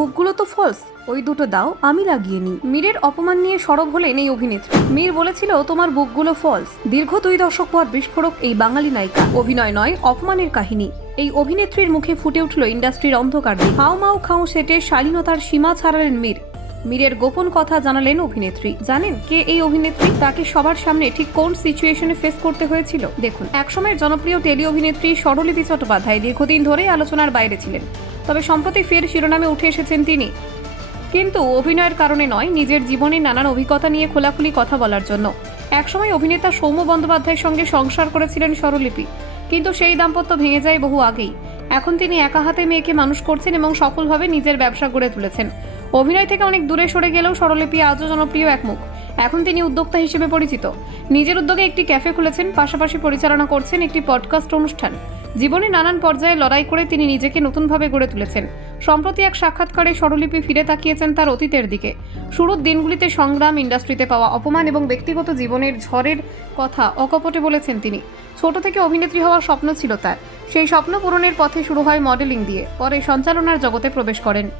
বুকগুলো তো ফলস ওই দুটো দাও, আমি লাগিয়ে নিই। মীরের অপমান নিয়ে সরব হলেন এই অভিনেত্রী। মীর বলেছিল, তোমার বুকগুলো ফলস দীর্ঘ দুই দশক পর বিস্ফোরক এই বাঙালি নায়িকা। অভিনয় নয়, অপমানের কাহিনী। এই অভিনেত্রীর মুখে ফুটে উঠল ইন্ডাস্ট্রির অন্ধকার। হাও মাও খাও সেটে শালীনতার সীমা ছাড়ালেন মীর। মীরের গোপন কথা জানালেন অভিনেত্রী। জানেন কে এই অভিনেত্রী? তাকে সবার সামনে ঠিক কোন সিচুয়েশনে ফেস করতে হয়েছিল? দেখুন, একসময়ের জনপ্রিয় টেলি অভিনেত্রী স্বরলিপি চট্টোপাধ্যায় দীর্ঘদিন ধরেই আলোচনার বাইরে ছিলেন। তবে সম্প্রতি ফের শিরোনামে উঠে এসেছেন তিনি। কিন্তু অভিনয়ের কারণে নয়, নিজের জীবনের নানান অভিজ্ঞতা নিয়ে খোলাখুলি কথা বলার জন্য। একসময় অভিনেতা সৌম্য বন্দ্যোপাধ্যায়ের সঙ্গে সংসার করেছিলেন স্বরলিপি। কিন্তু সেই দাম্পত্য ভেঙে যায় বহু আগেই। এখন তিনি একা হাতে মেয়েকে মানুষ করছেন এবং সফলভাবে নিজের ব্যবসা গড়ে তুলেছেন। অভিনয় থেকে অনেক দূরে সরে গেলেও স্বরলিপি আজও জনপ্রিয় একমুখ এখন তিনি উদ্যোক্তা হিসেবে পরিচিত। নিজের উদ্যোগে একটি ক্যাফে খুলেছেন, পাশাপাশি পরিচালনা করছেন একটি পডকাস্ট অনুষ্ঠান। জীবনে নানান পর্যায়ে লড়াই করে তিনি নিজেকে নতুনভাবে গড়ে তুলেছেন। সম্প্রতি এক সাক্ষাৎকারে স্বরলিপি ফিরে তাকিয়েছেন তার অতীতের দিকে। শুরুর দিনগুলিতে সংগ্রাম, ইন্ডাস্ট্রিতে পাওয়া অপমান এবং ব্যক্তিগত জীবনের ঝড়ের কথা অকপটে বলেছেন তিনি। ছোট থেকে অভিনেত্রী হওয়ার স্বপ্ন ছিল তার। সেই স্বপ্ন পূরণের পথে শুরু হয় মডেলিং দিয়ে। পরে সঞ্চালনার জগতে প্রবেশ করেন।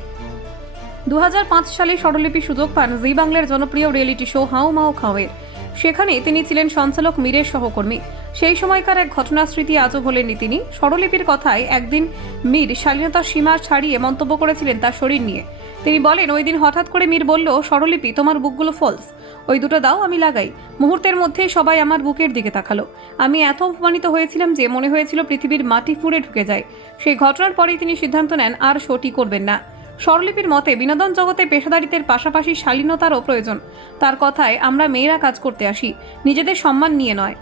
দু হাজার পাঁচ সালে স্বরলিপি সুযোগ পান জি বাংলার জনপ্রিয় রিয়েলিটি শো হাও মাও খাওয়ের। সেখানে তিনি ছিলেন সঞ্চালক মীরের সহকর্মী। সেই সময়কার এক ঘটনার স্মৃতি আজও ভোলেননি তিনি। স্বরলিপির কথায় একদিন মীর শালীনতার সীমা ছাড়িয়ে মন্তব্য করেছিলেন তার শরীর নিয়ে। তিনি বলেন, ওই দিন হঠাৎ করে মীর বলল, স্বরলিপি, তোমার বুকগুলো ফলস ওই দুটো দাও, আমি লাগাই। মুহূর্তের মধ্যে সবাই আমার বুকের দিকে তাকালো। আমি এত অপমানিত হয়েছিলাম যে মনে হয়েছিল পৃথিবীর মাটি ফুঁড়ে ঢুকে যায়। সেই ঘটনার পরেই তিনি সিদ্ধান্ত নেন, আর শোটি করবেন না। স্বরলিপির মতে, বিনোদন জগতে পেশাদারিত্বের পাশাপাশি শালীনতারও প্রয়োজন। তার কথায়, আমরা মেয়েরা কাজ করতে আসি। নিজেদের সম্মান নিয়ে নয়।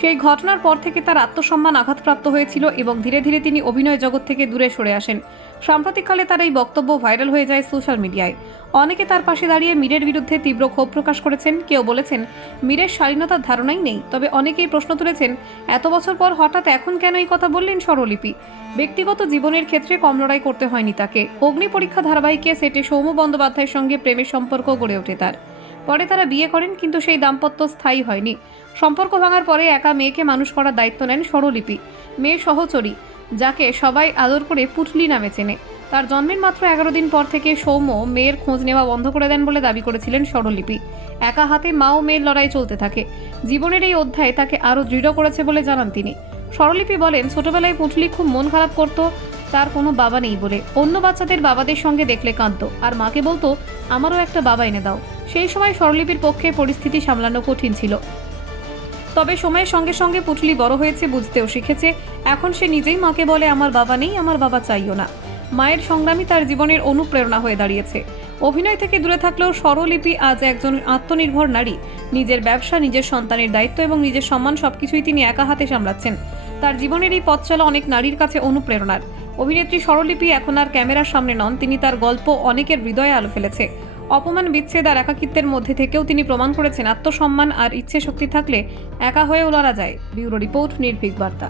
সেই ঘটনার পর থেকে তার আত্মসম্মান আঘাতপ্রাপ্ত হয়েছিল এবং ধীরে ধীরে তিনি অভিনয় জগৎ থেকে দূরে সরে আসেন। সাম্প্রতিককালে তার এই বক্তব্য ভাইরাল হয়ে যায় সোশ্যাল মিডিয়ায়। অনেকে তার পাশে দাঁড়িয়ে মীরের বিরুদ্ধে তীব্র ক্ষোভ প্রকাশ করেছেন। কেউ বলেছেন, মীরের শালীনতার ধারণাই নেই। তবে অনেকেই প্রশ্ন তুলেছেন, এত বছর পর হঠাৎ এখন কেন এই কথা বললেন স্বরলিপি? ব্যক্তিগত জীবনের ক্ষেত্রে কম লড়াই করতে হয়নি তাকে। অগ্নি পরীক্ষা ধারাবাহিকে সেটে সৌম্য বন্দ্যোপাধ্যায়ের সঙ্গে প্রেমের সম্পর্ক গড়ে ওঠে তার। পরে তারা বিয়ে করেন, কিন্তু সেই দাম্পত্য স্থায়ী হয়নি। সম্পর্ক ভাঙার পরে একা মেয়েকে মানুষ করার দায়িত্ব নেন স্বরলিপি। মেয়ে সহচরী, যাকে সবাই আদর করে পুটলি নামে চেনে। তার জন্মের মাত্র এগারো দিন পর থেকে সৌম্য মেয়ের খোঁজ নেওয়া বন্ধ করে দেন বলে দাবি করেছিলেন স্বরলিপি। একা হাতে মা ও মেয়ের লড়াই চলতে থাকে। জীবনের এই অধ্যায় তাকে আরও দৃঢ় করেছে বলে জানান তিনি। স্বরলিপি বলেন, ছোটবেলায় পুটলি খুব মন খারাপ করতো, তার কোনো বাবা নেই বলে। অন্য বাচ্চাদের বাবাদের সঙ্গে দেখলে কাঁদতো। আর মাকে বলতো, আমারও একটা বাবা এনে দাও। সেই সময় স্বরলিপির পক্ষে পরিস্থিতি সামলানো কঠিন ছিল। তবে সময়ের সঙ্গে সঙ্গে পুটলি বড় হয়েছে বুঝতেও শিখেছে। এখন সে নিজেই মাকে বলে, আমার বাবা নেই, আমার বাবা চাইও না। মায়ের সংগ্রামই তার জীবনের অনুপ্রেরণা হয়ে দাঁড়িয়েছে। অভিনয় থেকে দূরে থাকলেও স্বরলিপি আজ একজন আত্মনির্ভর নারী। নিজের ব্যবসা, নিজের সন্তানের দায়িত্ব এবং নিজের সম্মান সবকিছুই তিনি একা হাতে সামলাচ্ছেন। তার জীবনের এই পথ চলা অনেক নারীর কাছে অনুপ্রেরণার। অভিনেত্রী স্বরলিপি এখন আর ক্যামেরার সামনে নন, তিনি তার গল্প অনেকের হৃদয়ে আলো ফেলেছে। অপমান, বিচ্ছেদ আর একাকিত্বের মধ্যে থেকেও তিনি প্রমাণ করেছেন আত্মসম্মান আর ইচ্ছে শক্তি থাকলে একা হয়েও লড়া যায়। ব্যুরো রিপোর্ট নির্ভীক বার্তা।